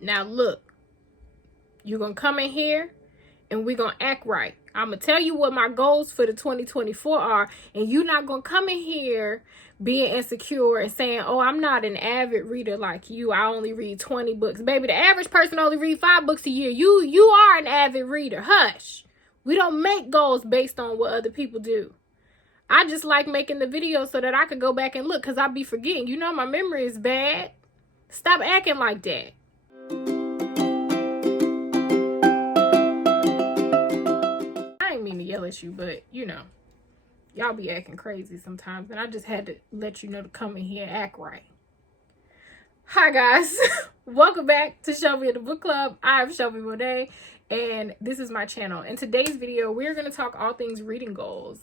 Now look, you're going to come in here and we're going to act right. I'm going to tell you what my goals for the 2024 are, and you're not going to come in here being insecure and saying, oh, I'm not an avid reader like you. I only read 20 books. Baby, the average person only read 5 books a year. You are an avid reader. Hush. We don't make goals based on what other people do. I just like making the videos so that I could go back and look, because I be forgetting. You know my memory is bad. Stop acting like that. I ain't mean to yell at you, but you know, y'all be acting crazy sometimes, and I just had to let you know to come in here and act right. Hi guys, welcome back to Shelby and the Book Club. I'm Shelby Monet, and this is my channel. In today's video, we're going to talk all things reading goals.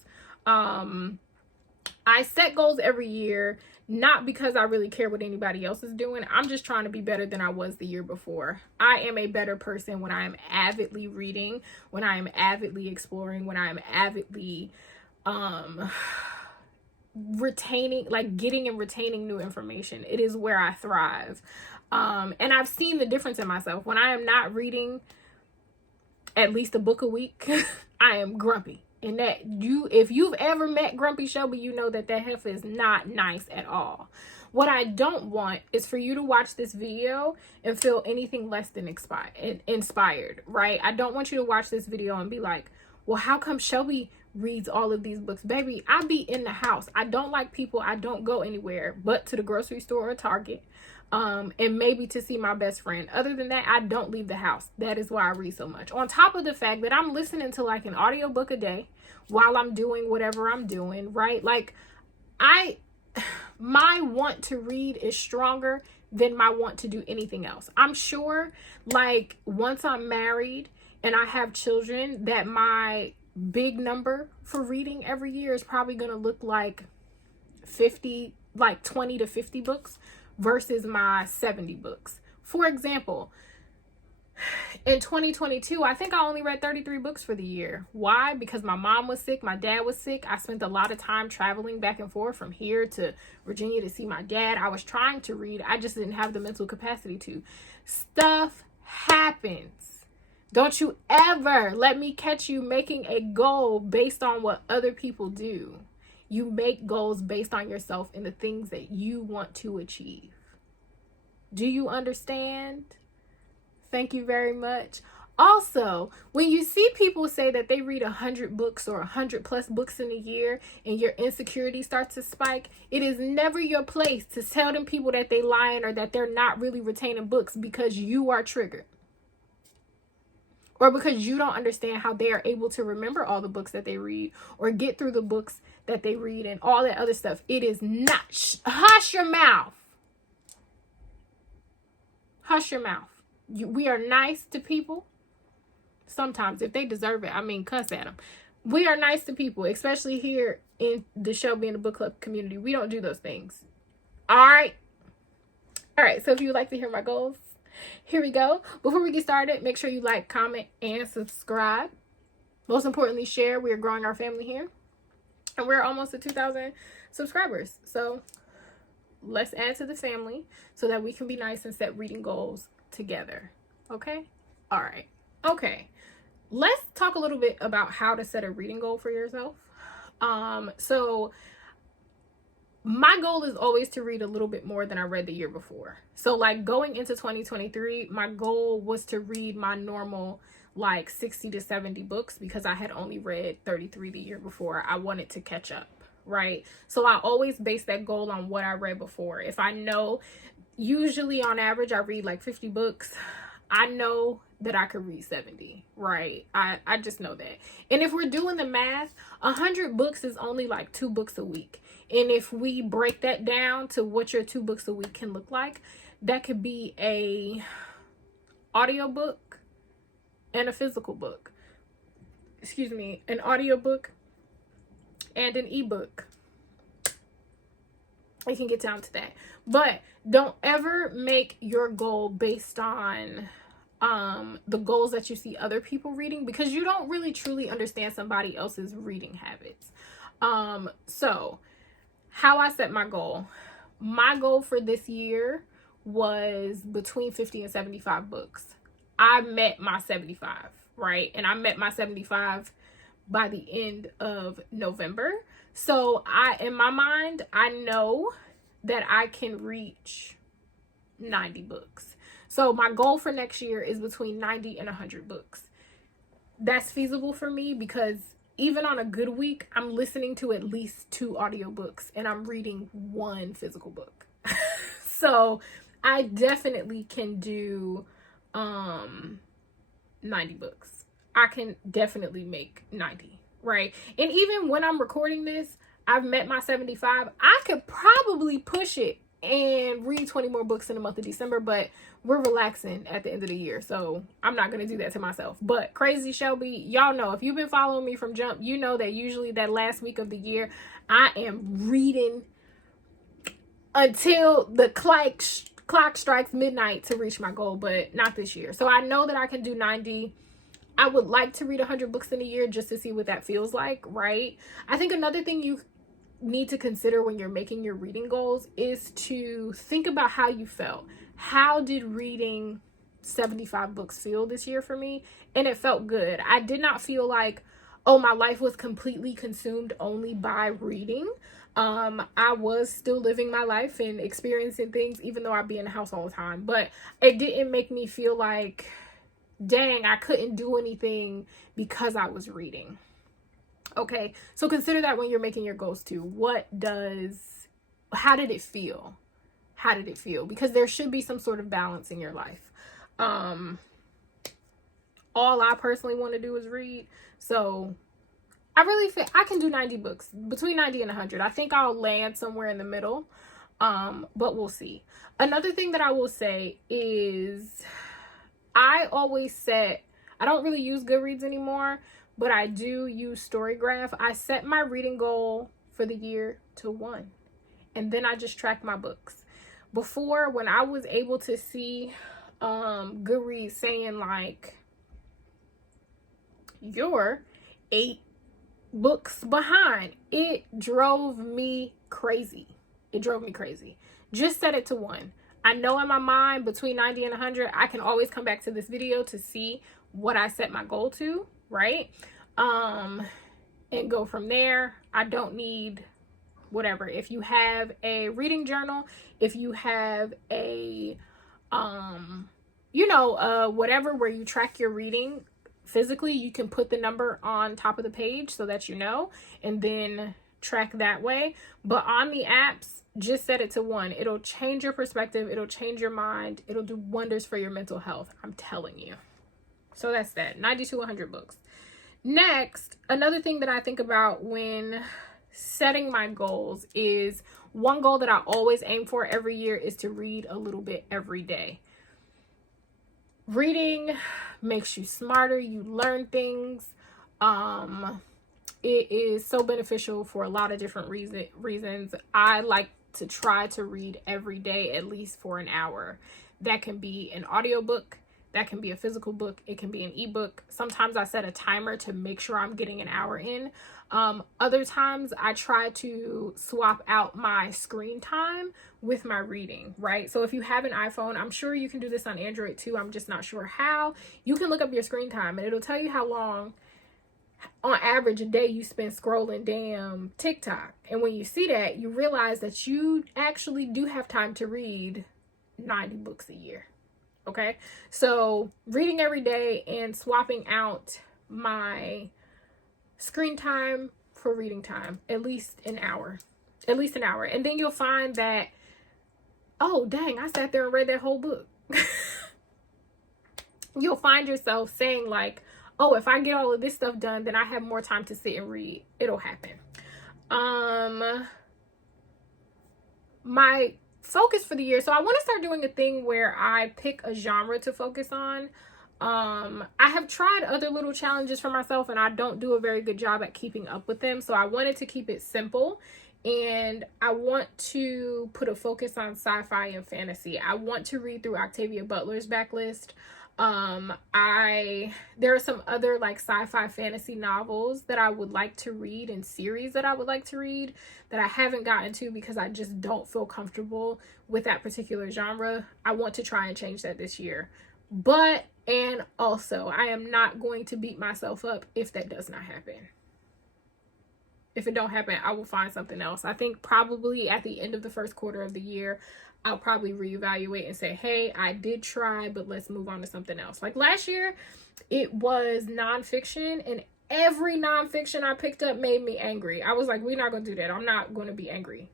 I set goals every year, not because I really care what anybody else is doing. I'm just trying to be better than I was the year before. I am a better person when I am avidly reading, when I am avidly exploring, when I am avidly retaining, like getting and retaining new information. It is where I thrive. And I've seen the difference in myself. When I am not reading at least a book a week, I am grumpy. And that if you've ever met Grumpy Shelby, you know that heifer is not nice at all. What I don't want is for you to watch this video and feel anything less than inspired, right? I don't want you to watch this video and be like, well, how come Shelby reads all of these books? Baby, I be in the house. I don't like people. I don't go anywhere but to the grocery store or Target. And maybe to see my best friend. Other than that, I don't leave the house. That is why I read so much. On top of the fact that I'm listening to like an audiobook a day while I'm doing whatever I'm doing, right? Like my want to read is stronger than my want to do anything else. I'm sure like once I'm married and I have children, that my big number for reading every year is probably going to look like 20 to 50 books versus my 70 books. For example, in 2022, I think I only read 33 books for the year. Why? Because my mom was sick, my dad was sick. I spent a lot of time traveling back and forth from here to Virginia to see my dad. I was trying to read. I just didn't have the mental capacity to. Stuff happens. Don't you ever let me catch you making a goal based on what other people do. You make goals based on yourself and the things that you want to achieve. Do you understand? Thank you very much. Also, when you see people say that they read 100 books or 100 plus books in a year and your insecurity starts to spike, it is never your place to tell them people that they lying or that they're not really retaining books because you are triggered. Or because you don't understand how they are able to remember all the books that they read or get through the books that they read and all that other stuff. It is not. Hush your mouth. Hush your mouth. We are nice to people. Sometimes, if they deserve it, I mean, cuss at them. We are nice to people, especially here in the Shelby and the Book Club community. We don't do those things. All right. So if you would like to hear my goals, here we go. Before we get started, make sure you like, comment, and subscribe. Most importantly, share. We are growing our family here. And we're almost at 2,000 subscribers. So let's add to the family so that we can be nice and set reading goals together. Okay? All right. Okay. Let's talk a little bit about how to set a reading goal for yourself. So my goal is always to read a little bit more than I read the year before. So like going into 2023, my goal was to read my normal like 60 to 70 books because I had only read 33 the year before. I wanted to catch up, right? So I always base that goal on what I read before. If I know, usually on average, I read like 50 books, I know that I could read 70, right? I just know that. And if we're doing the math, 100 books is only like 2 books a week. And if we break that down to what your 2 books a week can look like, that could be a audiobook and a physical book. Excuse me, an audiobook and an ebook. We can get down to that. But don't ever make your goal based on the goals that you see other people reading, because you don't really truly understand somebody else's reading habits. So how I set my goal for this year was between 50 and 75 books. I met my 75, right? And I met my 75 by the end of November. So in my mind, I know that I can reach 90 books. So my goal for next year is between 90 and 100 books. That's feasible for me because even on a good week, I'm listening to at least 2 audiobooks and I'm reading 1 physical book. So I definitely can do 90 books. I can definitely make 90, right? And even when I'm recording this, I've met my 75. I could probably push it and read 20 more books in the month of December, but we're relaxing at the end of the year, so I'm not going to do that to myself. But Crazy Shelby, y'all know, if you've been following me from jump, you know that usually that last week of the year, I am reading until the clock strikes midnight to reach my goal, but not this year. So I know that I can do 90. I would like to read 100 books in a year just to see what that feels like, right? I think another thing you need to consider when you're making your reading goals is to think about how you felt. How did reading 75 books feel this year for me? And it felt good. I did not feel like, oh, my life was completely consumed only by reading. I was still living my life and experiencing things, even though I'd be in the house all the time. But it didn't make me feel like, dang, I couldn't do anything because I was reading. Okay, so consider that when you're making your goals too. How did it feel? How did it feel? Because there should be some sort of balance in your life. All I personally want to do is read. So I really feel I can do 90 books, between 90 and 100. I think I'll land somewhere in the middle. But we'll see. Another thing that I will say is I don't really use Goodreads anymore, but I do use Storygraph. I set my reading goal for the year to 1, and then I just track my books. Before, when I was able to see Goodreads saying like, you're 8 books behind, it drove me crazy. Just set it to 1. I know in my mind between 90 and 100, I can always come back to this video to see what I set my goal to, right? And go from there. I don't need whatever. If you have a reading journal, if you have a whatever where you track your reading physically, you can put the number on top of the page so that you know, and then track that way. But on the apps, just set it to 1. It'll change your perspective. It'll change your mind. It'll do wonders for your mental health. I'm telling you. So that's that. 90 to 100 books. Next, another thing that I think about when setting my goals is, one goal that I always aim for every year is to read a little bit every day. Reading makes you smarter. You learn things. It is so beneficial for a lot of different reasons. I like to try to read every day, at least for an hour. That can be an audiobook. That can be a physical book. It can be an ebook. Sometimes I set a timer to make sure I'm getting an hour in. Other times I try to swap out my screen time with my reading, right? So if you have an iPhone, I'm sure you can do this on Android too. I'm just not sure how. You can look up your screen time and it'll tell you how long on average a day you spend scrolling damn TikTok. And when you see that, you realize that you actually do have time to read 90 books a year. Okay, so reading every day and swapping out my screen time for reading time, at least an hour. And then you'll find that, oh dang, I sat there and read that whole book. You'll find yourself saying like, oh, if I get all of this stuff done, then I have more time to sit and read. It'll happen. My focus for the year. So I want to start doing a thing where I pick a genre to focus on. I have tried other little challenges for myself and I don't do a very good job at keeping up with them. So I wanted to keep it simple, and I want to put a focus on sci-fi and fantasy. I want to read through Octavia Butler's backlist. There are some other like sci-fi fantasy novels that I would like to read and series that I would like to read that I haven't gotten to because I just don't feel comfortable with that particular genre. I want to try and change that this year. But, and also, I am not going to beat myself up if that does not happen. If it don't happen, I will find something else. I think probably at the end of the first quarter of the year, I'll probably reevaluate and say, hey, I did try, but let's move on to something else. Like last year, it was nonfiction, and every nonfiction I picked up made me angry. I was like, we're not going to do that. I'm not going to be angry.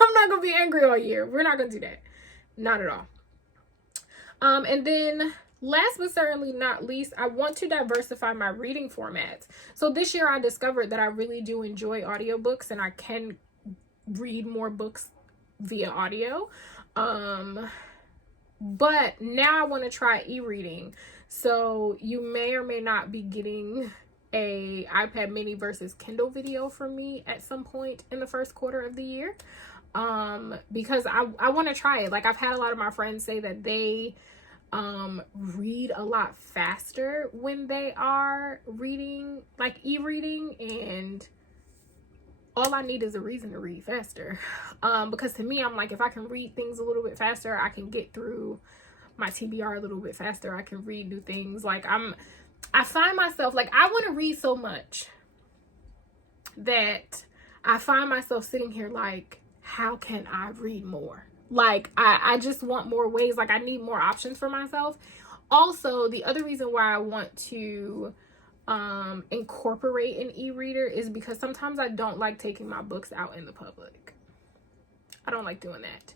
I'm not going to be angry all year. We're not going to do that. Not at all. And then last but certainly not least, I want to diversify my reading formats. So this year I discovered that I really do enjoy audiobooks and I can read more books via audio. But now I want to try e-reading. So you may or may not be getting a iPad mini versus Kindle video from me at some point in the first quarter of the year. Because I want to try it. Like I've had a lot of my friends say that they read a lot faster when they are reading, like e-reading, and all I need is a reason to read faster. Because to me, I'm like, if I can read things a little bit faster, I can get through my TBR a little bit faster. I can read new things. Like I find myself, like I want to read so much that I find myself sitting here like, how can I read more? Like, I just want more ways. Like, I need more options for myself. Also, the other reason why I want to incorporate an e-reader is because sometimes I don't like taking my books out in the public. I don't like doing that.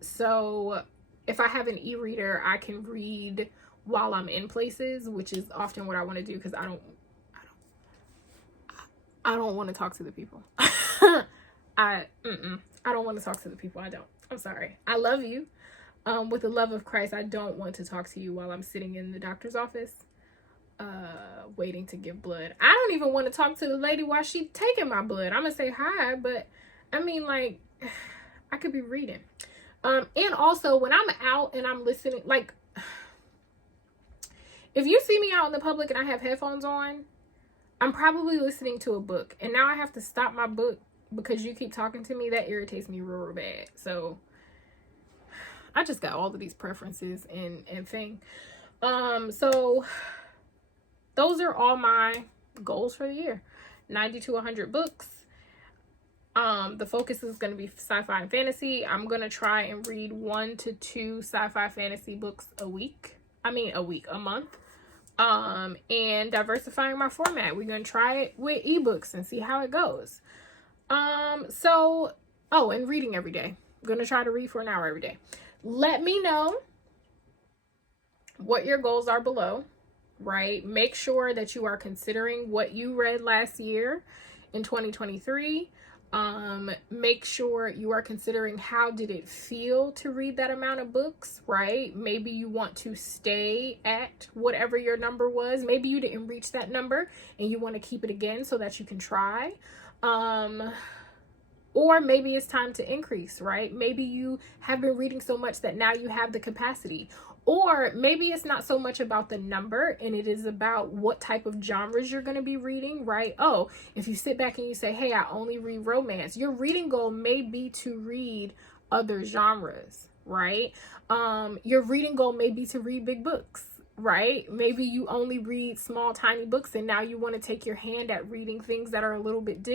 So if I have an e-reader, I can read while I'm in places, which is often what I want to do because I don't want to talk to the people. I don't want to talk to the people. I don't. I'm sorry. I love you. With the love of Christ, I don't want to talk to you while I'm sitting in the doctor's office, waiting to give blood. I don't even want to talk to the lady while she's taking my blood. I'm gonna say hi, but I mean, like, I could be reading. And also when I'm out and I'm listening, like, if you see me out in the public and I have headphones on, I'm probably listening to a book, and now I have to stop my book because you keep talking to me. That irritates me real bad. So I just got all of these preferences and thing. So those are all my goals for the year. 90 to 100 books. The focus is going to be sci-fi and fantasy. I'm going to try and read 1 to 2 sci-fi fantasy books a month. And diversifying my format. We're going to try it with ebooks and see how it goes. And reading every day. I'm going to try to read for an hour every day. Let me know what your goals are below, right? Make sure that you are considering what you read last year in 2023. Make sure you are considering how did it feel to read that amount of books, right? Maybe you want to stay at whatever your number was. Maybe you didn't reach that number and you want to keep it again so that you can try. Or maybe it's time to increase, right? Maybe you have been reading so much that now you have the capacity. Or maybe it's not so much about the number and it is about what type of genres you're going to be reading, right? Oh, if you sit back and you say, hey, I only read romance, your reading goal may be to read other genres, right? Your reading goal may be to read big books, right? Maybe you only read small, tiny books and now you want to take your hand at reading things that are a little bit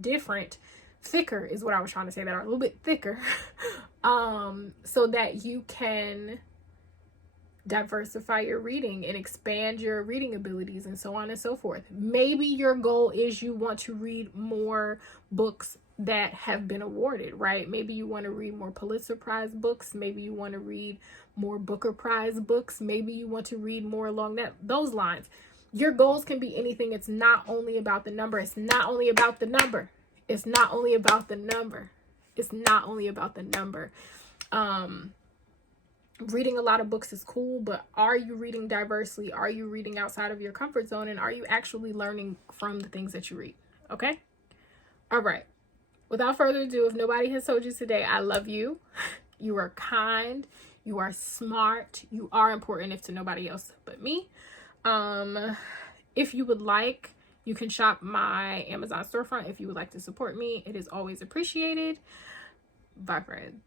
different, thicker is what I was trying to say, that are a little bit thicker, so that you can diversify your reading and expand your reading abilities and so on and so forth. Maybe your goal is you want to read more books that have been awarded, right? Maybe you want to read more Pulitzer Prize books. Maybe you want to read more Booker Prize books. Maybe you want to read more along those lines. Your goals can be anything. It's not only about the number. It's not only about the number. It's not only about the number. It's not only about the number. Reading a lot of books is cool, but are you reading diversely? Are you reading outside of your comfort zone? And are you actually learning from the things that you read? Okay? All right. Without further ado, if nobody has told you today, I love you. You are kind. You are smart. You are important, if to nobody else but me. If you would like, you can shop my Amazon storefront if you would like to support me. It is always appreciated. Bye, friends.